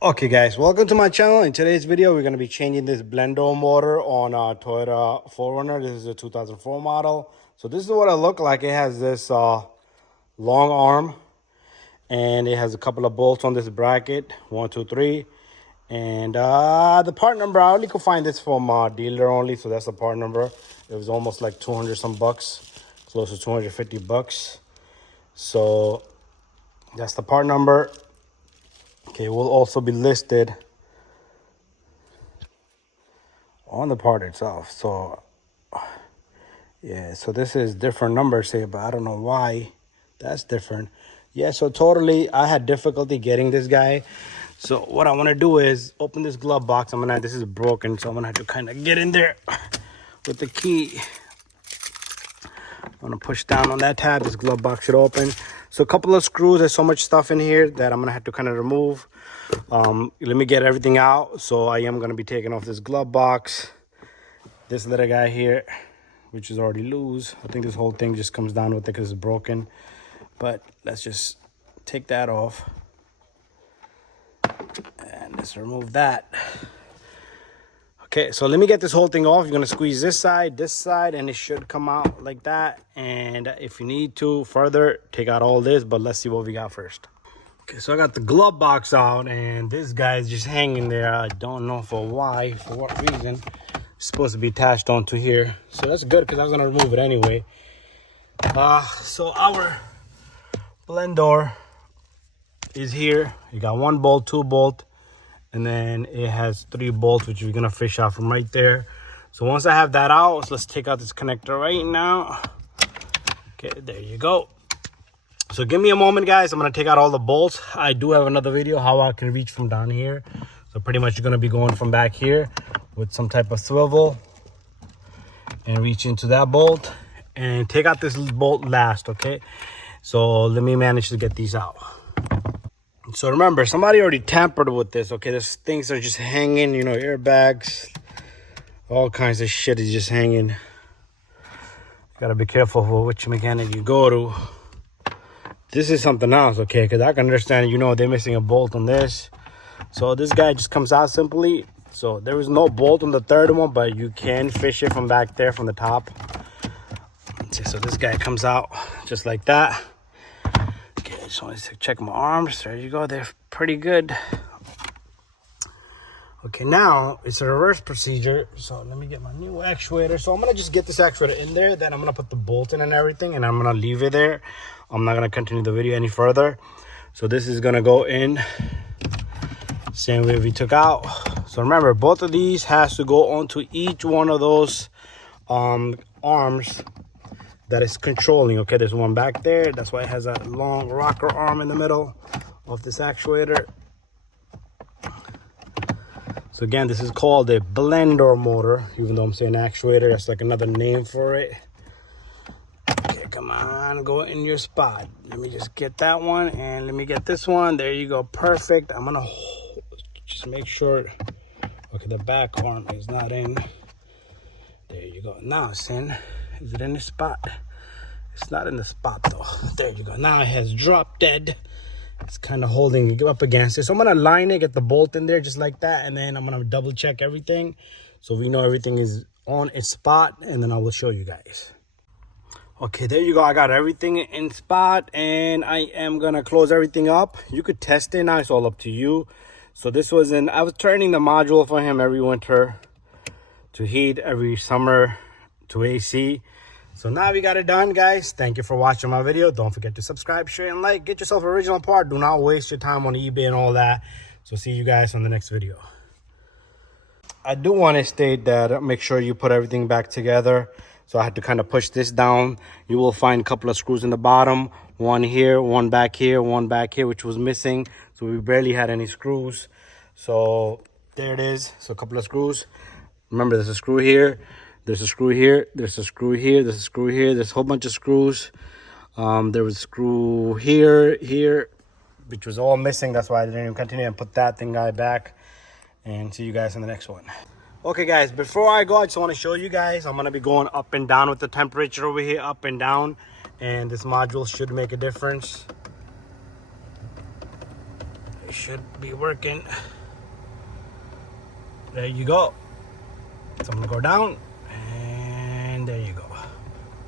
Okay guys, welcome to my channel. In today's video we're going to be changing this blender motor on a Toyota 4Runner. This is a 2004 model. So this is what it looks like. It has this long arm and it has a couple of bolts on this bracket, 1 2 3, and the part number, I only could find this from dealer only, so that's the part number. It was almost like 200 some bucks, close to 250 bucks. So that's the part number. Okay, it will also be listed on the part itself. So yeah, so this is different numbers here, but I don't know why that's different. Yeah, so totally I had difficulty getting this guy. So what I want to do is open this glove box. This is broken, so I'm gonna have to kind of get in there with the key. I'm gonna push down on that tab. This glove box should open. So a couple of screws. There's so much stuff in here that I'm gonna have to kind of remove. Let me get everything out. So I am gonna be taking off this glove box, this little guy here, which is already loose. I think this whole thing just comes down with it because it's broken. But let's just take that off and let's remove that. Okay, so let me get this whole thing off. You're gonna squeeze this side, and it should come out like that. And if you need to further, take out all this, but let's see what we got first. Okay, so I got the glove box out and this guy's just hanging there. I don't know for what reason. It's supposed to be attached onto here. So that's good because I was gonna remove it anyway. So our blender is here. You got 1 bolt, 2 bolt, and then it has 3 bolts, which we're gonna fish out from right there. So once I have that out, so let's take out this connector right now. Okay, there you go. So give me a moment, guys. I'm gonna take out all the bolts. I do have another video how I can reach from down here. So pretty much you're gonna be going from back here with some type of swivel and reach into that bolt and take out this bolt last, okay? So let me manage to get these out. So remember, somebody already tampered with this, okay? These things are just hanging, you know, airbags, all kinds of shit is just hanging. You gotta be careful for which mechanic you go to. This is something else, okay? Because I can understand, you know, they're missing a bolt on this. So this guy just comes out simply. So there is no bolt on the third one, but you can fish it from back there, from the top. See, so this guy comes out just like that. Okay, I just want to check my arms. There you go. They're pretty good. Okay, now it's a reverse procedure. So let me get my new actuator. So I'm going to just get this actuator in there. Then I'm going to put the bolt in and everything. And I'm going to leave it there. I'm not going to continue the video any further. So this is going to go in. Same way we took out. So remember, both of these has to go onto each one of those arms that is controlling. Okay, there's one back there. That's why it has a long rocker arm in the middle of this actuator. So again, this is called a blender motor, even though I'm saying actuator, that's like another name for it. Okay, come on, go in your spot. Let me just get that one and let me get this one. There you go, perfect. I'm gonna just make sure, okay, the back arm is not in. There you go, now it's in. Is it in the spot? It's not in the spot though. There you go, now it has dropped dead. It's kind of holding it up against it. So I'm going to line it, get the bolt in there just like that. And then I'm going to double check everything so we know everything is on its spot. And then I will show you guys. Okay, there you go. I got everything in spot and I am going to close everything up. You could test it now. It's all up to you. So this was I was turning the module for him every winter to heat, every summer to AC. So now we got it done, guys. Thank you for watching my video. Don't forget to subscribe, share, and like. Get yourself an original part. Do not waste your time on eBay and all that. So see you guys on the next video. I do want to state that make sure you put everything back together. So I had to kind of push this down. You will find a couple of screws in the bottom. One here, one back here, one back here, which was missing. So we barely had any screws. So there it is. So a couple of screws. Remember, there's a screw here. There's a screw here, there's a screw here, there's a screw here, there's a whole bunch of screws. There was a screw here, which was all missing. That's why I didn't even continue and put that thing back. And see you guys in the next one. Okay, guys, before I go, I just want to show you guys. I'm going to be going up and down with the temperature over here, up and down. And this module should make a difference. It should be working. There you go. So I'm gonna go down, and there you go.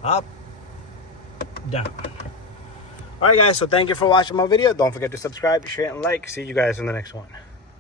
Up, down. All right, guys, so thank you for watching my video. Don't forget to subscribe, share, and like. See you guys in the next one.